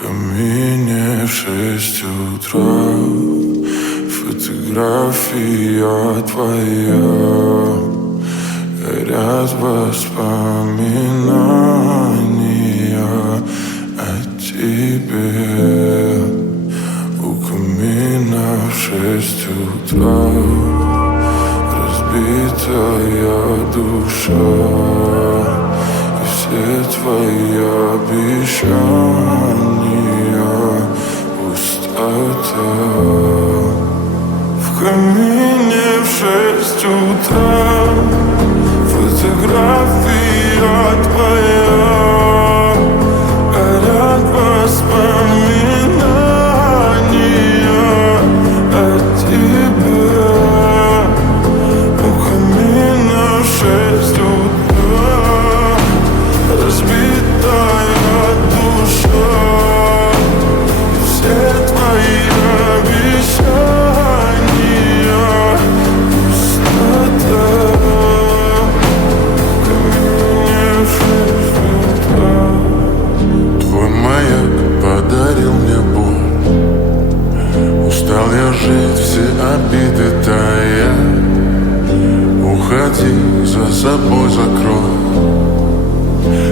камине в 6 утра фотография твоя. Горят воспоминания о тебе. У камина в 6 утра разбитая душа. И все твои обещания пустота. В камине в 6 утра фотография твоя. Горят воспоминания о тебе. У камина в 6 утра разбитая душа. И все твои обещания пустота. В камине в 6 утра. Твой маяк подарил мне боль. Устал я жить, все обиды тая. Уходи, за собой закрой.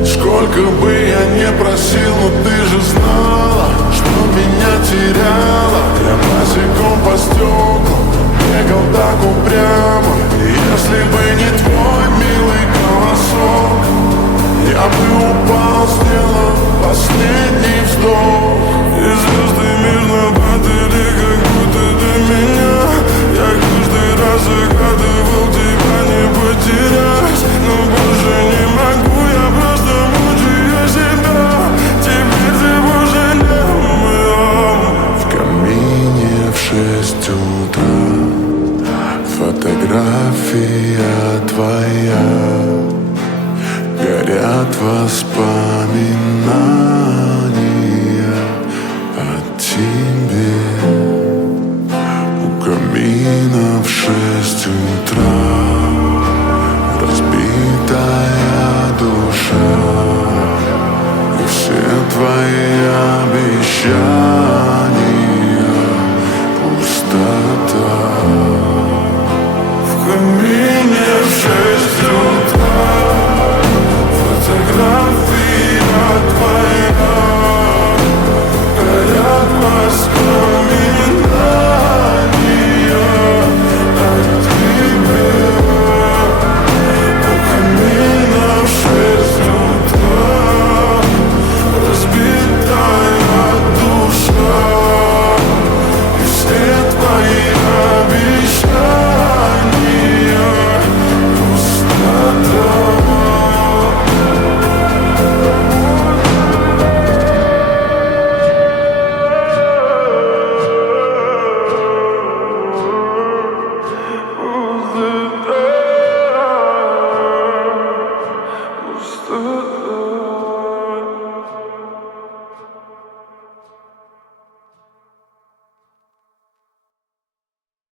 Сколько бы я не просил, но ты же знала, что меня теряла. Я босиком по стеклам бегал так упрямо. И если бы не твой милый голосок, я бы упал, сделал последний вздох. И звезды мирно падали, как будто до меня. Я каждый раз загадывал тебя не потерять, но больше не могу, я просто мучаю себя. Теперь ты пожалел меня. В камине в 6 утра фотография твоя. Горят воспоминания о тебе. У камина в 6 утра разбитая душа. И все твои обещания